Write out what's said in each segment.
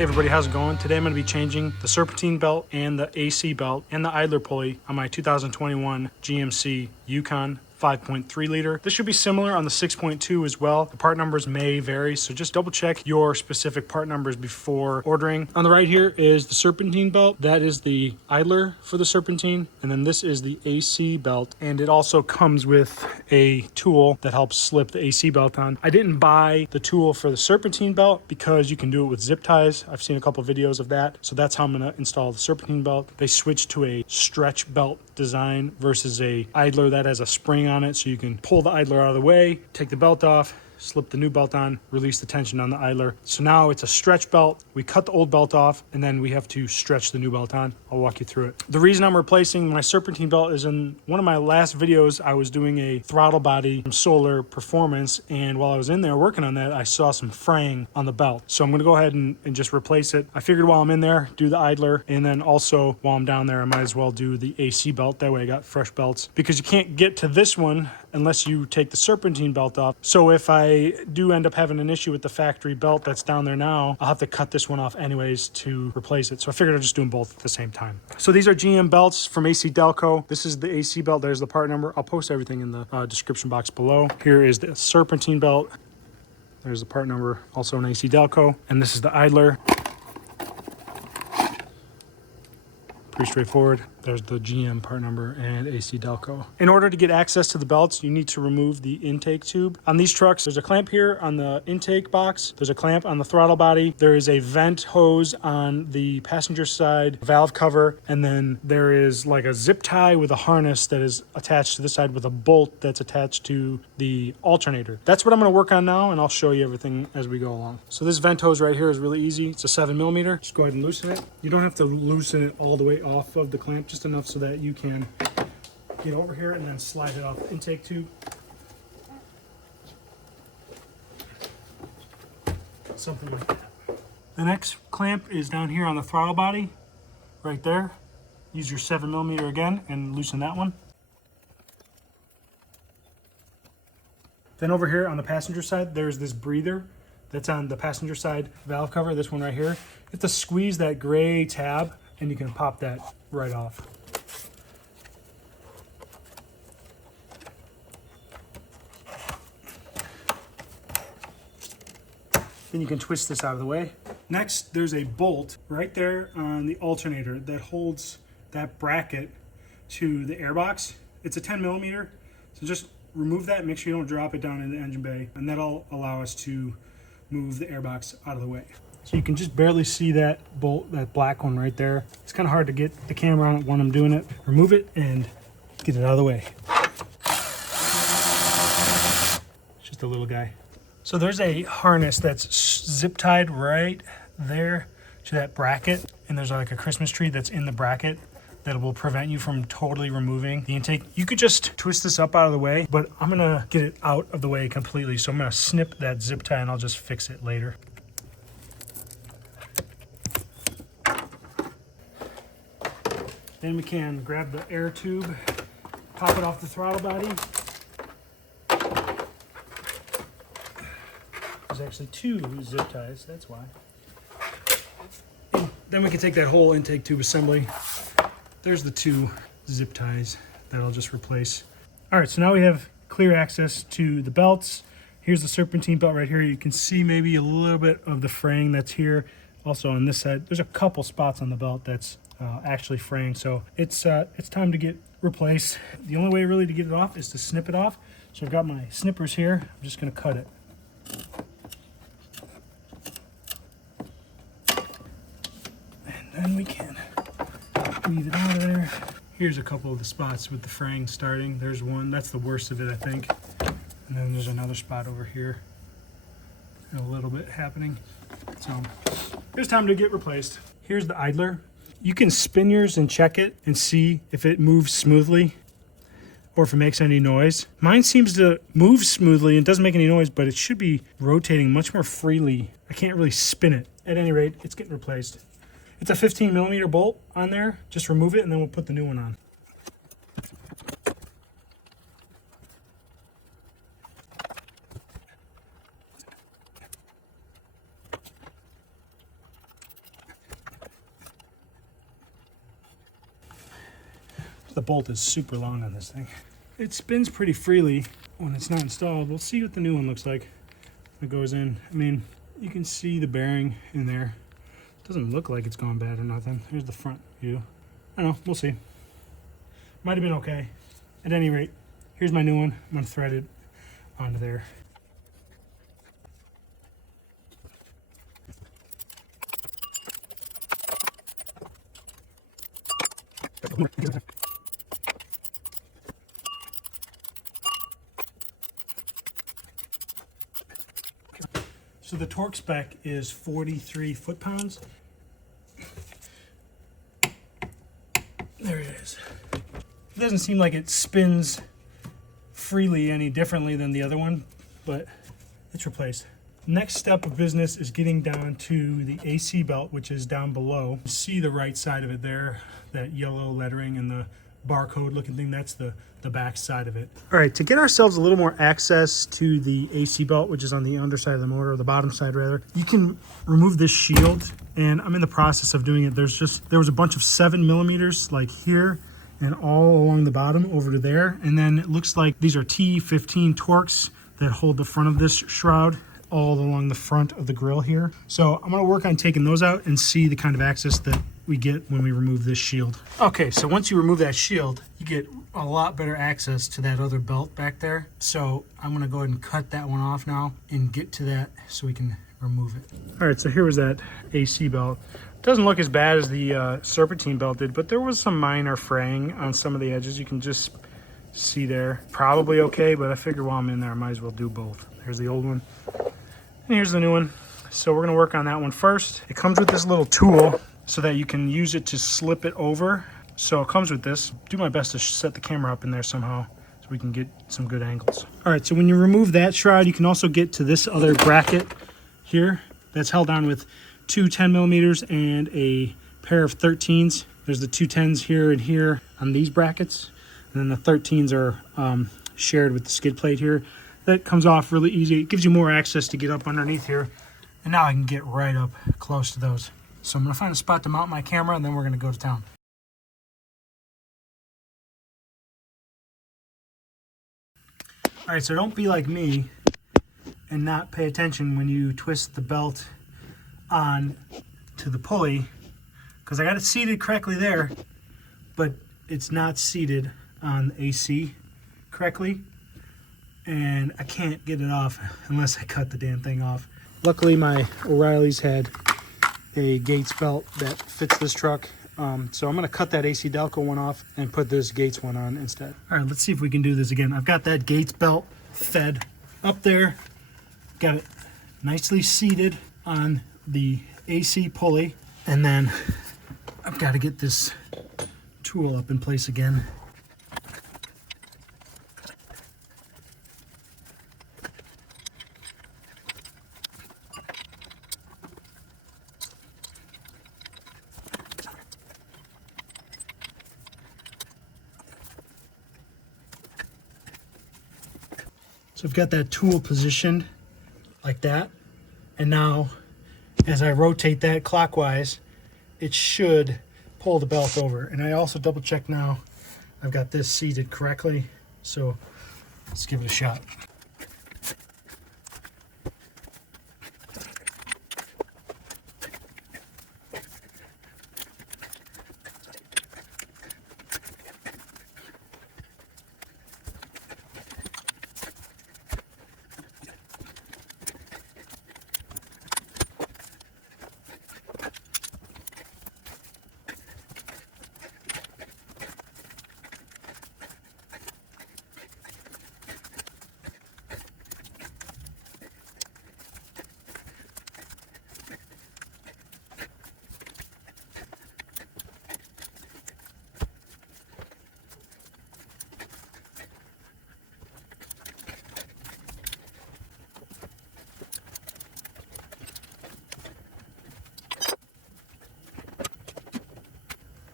Hey everybody, how's it going? Today I'm going to be changing the Serpentine Belt and the AC belt and the idler pulley on my 2021 GMC Yukon 5.3 liter. This should be similar on the 6.2 as well. The part numbers may vary, so just double check your specific part numbers before ordering. On the right here is the Serpentine belt. That is the idler for the Serpentine. And then this is the AC belt. And it also comes with a tool that helps slip the AC belt on. I didn't buy the tool for the Serpentine belt because you can do it with zip ties. I've seen a couple videos of that. So that's how I'm gonna install the Serpentine belt. They switched to a stretch belt design versus a idler that has a spring on it, so you can pull the idler out of the way, take the belt off, slip the new belt on, release the tension on the idler. So now it's a stretch belt. We cut the old belt off and then we have to stretch the new belt on. I'll walk you through it. The reason I'm replacing my Serpentine belt is in one of my last videos, I was doing a throttle body solar performance, and while I was in there working on that, I saw some fraying on the belt. So I'm gonna go ahead and just replace it. I figured while I'm in there, do the idler, and then also while I'm down there, I might as well do the AC belt. That way I got fresh belts, because you can't get to this one unless you take the Serpentine belt off. So if I do end up having an issue with the factory belt that's down there now, I'll have to cut this one off anyways to replace it. So I figured I'd just do them both at the same time. So these are GM belts from AC Delco. This is the AC belt. There's the part number. I'll post everything in the description box below. Here is the Serpentine belt. There's the part number, also an AC Delco. And this is the idler. Pretty straightforward. There's the GM part number and AC Delco. In order to get access to the belts, you need to remove the intake tube. On these trucks, there's a clamp here on the intake box. There's a clamp on the throttle body. There is a vent hose on the passenger side valve cover. And then there is like a zip tie with a harness that is attached to the side with a bolt that's attached to the alternator. That's what I'm gonna work on now, and I'll show you everything as we go along. So this vent hose right here is really easy. It's a 7mm. Just go ahead and loosen it. You don't have to loosen it all the way off of the clamp, just enough so that you can get over here and then slide it off the intake tube. Something like that. The next clamp is down here on the throttle body, right there. Use your 7mm again and loosen that one. Then over here on the passenger side, there's this breather that's on the passenger side valve cover, this one right here. You have to squeeze that gray tab and you can pop that right off. Then you can twist this out of the way. Next, there's a bolt right there on the alternator that holds that bracket to the airbox. It's a 10mm, so just remove that, make sure you don't drop it down in the engine bay, and that'll allow us to move the airbox out of the way. So you can just barely see that bolt, that black one right there. It's kind of hard to get the camera on it when I'm doing it. Remove it and get it out of the way. It's just a little guy. So there's a harness that's zip tied right there to that bracket, and there's like a Christmas tree that's in the bracket that will prevent you from totally removing the intake. You could just twist this up out of the way, but I'm gonna get it out of the way completely. So I'm gonna snip that zip tie and I'll just fix it later. Then we can grab the air tube, pop it off the throttle body. There's actually two zip ties, that's why. And then we can take that whole intake tube assembly. There's the two zip ties that I'll just replace. All right, so now we have clear access to the belts. Here's the Serpentine belt right here. You can see maybe a little bit of the fraying that's here. Also on this side, there's a couple spots on the belt that's actually fraying, so it's time to get replaced. The only way really to get it off is to snip it off. So I've got my snippers here. I'm just gonna cut it. And then we can weave it out of there. Here's a couple of the spots with the fraying starting. There's one, that's the worst of it, I think. And then there's another spot over here. And a little bit happening. So it's time to get replaced. Here's the idler. You can spin yours and check it and see if it moves smoothly or if it makes any noise. Mine seems to move smoothly and doesn't make any noise, but it should be rotating much more freely. I can't really spin it. At any rate, it's getting replaced. It's a 15mm bolt on there. Just remove it and then we'll put the new one on. the bolt is super long on this thing. It spins pretty freely when it's not installed. We'll see what the new one looks like when it goes in. I mean, you can see the bearing in there. It doesn't look like it's gone bad or nothing. Here's the front view. I don't know, we'll see. Might have been okay. At any rate, here's my new one. I'm gonna thread it onto there. So the torque spec is 43 foot-pounds. There it is. It doesn't seem like it spins freely any differently than the other one, but it's replaced. Next step of business is getting down to the AC belt, which is down below. You see the right side of it there, that yellow lettering and the barcode looking thing, that's the back side of it. All right, to get ourselves a little more access to the AC belt, which is on the underside of the motor, or the bottom side rather, you can remove this shield, and I'm in the process of doing it. There was a bunch of 7mm like here and all along the bottom over to there, and then it looks like these are T15 Torx that hold the front of this shroud all along the front of the grill here. So I'm gonna work on taking those out and see the kind of access that we get when we remove this shield. Okay, so once you remove that shield, you get a lot better access to that other belt back there. So I'm gonna go ahead and cut that one off now and get to that so we can remove it. All right, so here was that AC belt. It doesn't look as bad as the Serpentine belt did, but there was some minor fraying on some of the edges. You can just see there. Probably okay, but I figure while I'm in there, I might as well do both. Here's the old one, and here's the new one. So we're gonna work on that one first. It comes with this little tool so that you can use it to slip it over. So it comes with this. Do my best to set the camera up in there somehow so we can get some good angles. All right, so when you remove that shroud, you can also get to this other bracket here that's held on with two 10mm and a pair of 13s. There's the two 10s here and here on these brackets, and then the 13s are shared with the skid plate here. That comes off really easy. It gives you more access to get up underneath here, and now I can get right up close to those. So I'm gonna find a spot to mount my camera, and then we're gonna go to town. All right, so don't be like me and not pay attention when you twist the belt on to the pulley, because I got it seated correctly there, but it's not seated on the AC correctly, and I can't get it off unless I cut the damn thing off. Luckily, my O'Reilly's had a Gates belt that fits this truck, so I'm going to cut that AC Delco one off and put this Gates one on instead. All right, let's see if we can do this again. I've got that Gates belt fed up there, got it nicely seated on the AC pulley, and then I've got to get this tool up in place again. So I've got that tool positioned like that, and now as I rotate that clockwise, it should pull the belt over. And I also double check now I've got this seated correctly, so let's give it a shot.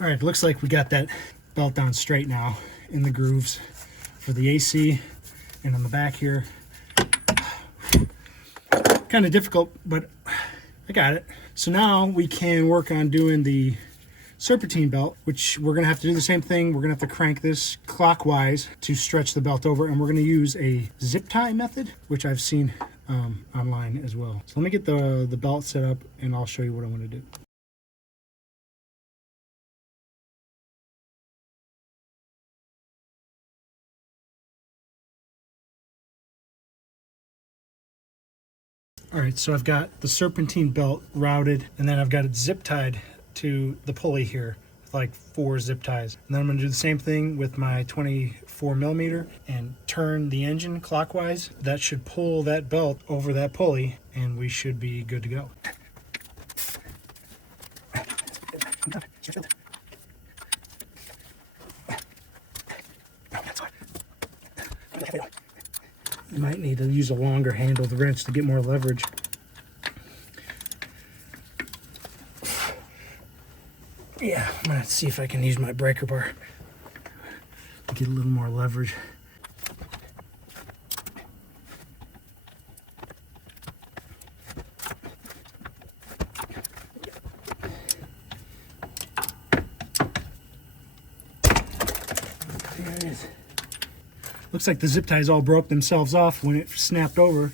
All right, looks like we got that belt down straight now in the grooves for the AC and on the back here. Kind of difficult, but I got it. So now we can work on doing the serpentine belt, which we're going to have to do the same thing. We're going to have to crank this clockwise to stretch the belt over, and we're going to use a zip tie method, which I've seen online as well. So let me get the belt set up and I'll show you what I want to do. All right, so I've got the serpentine belt routed, and then I've got it zip tied to the pulley here with like 4 zip ties. And then I'm going to do the same thing with my 24mm and turn the engine clockwise. That should pull that belt over that pulley, and we should be good to go. You might need to use a longer handle of the wrench to get more leverage. Yeah, I'm gonna see if I can use my breaker bar to get a little more leverage. There it is. Looks like the zip ties all broke themselves off when it snapped over.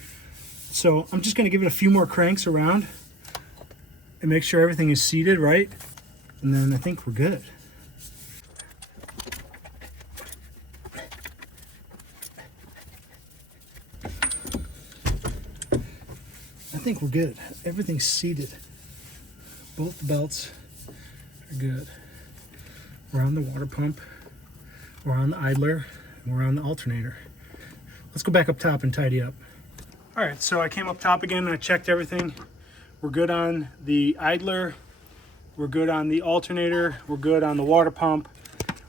So I'm just gonna give it a few more cranks around and make sure everything is seated right. And then I think we're good. I think we're good. Everything's seated. Both belts are good. We're on the water pump. We're on the idler. We're on the alternator. Let's go back up top and tidy up. All right, so I came up top again and I checked everything. We're good on the idler. We're good on the alternator. We're good on the water pump.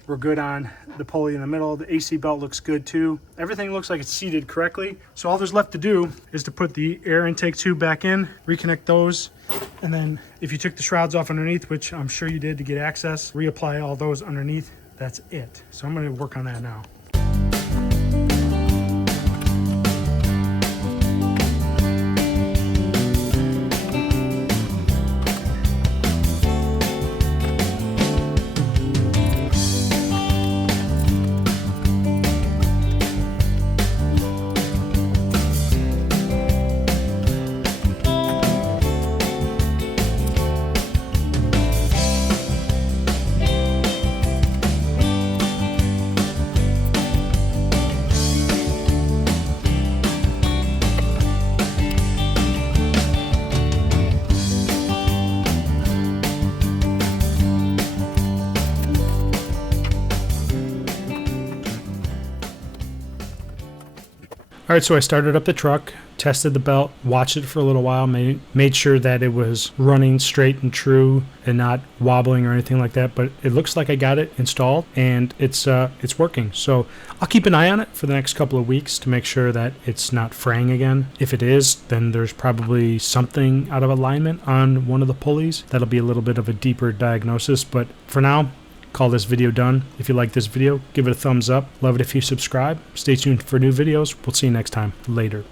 We're good on the pulley in the middle. The AC belt looks good too. Everything looks like it's seated correctly. So all there's left to do is to put the air intake tube back in, reconnect those, and then if you took the shrouds off underneath, which I'm sure you did to get access, reapply all those underneath. That's it. So I'm gonna work on that now. All right, so I started up the truck, tested the belt, watched it for a little while, made sure that it was running straight and true and not wobbling or anything like that. But it looks like I got it installed and it's working. So I'll keep an eye on it for the next couple of weeks to make sure that it's not fraying again. If it is, then there's probably something out of alignment on one of the pulleys. That'll be a little bit of a deeper diagnosis. But for now, call this video done. If you like this video, give it a thumbs up. Love it if you subscribe. Stay tuned for new videos. We'll see you next time. Later.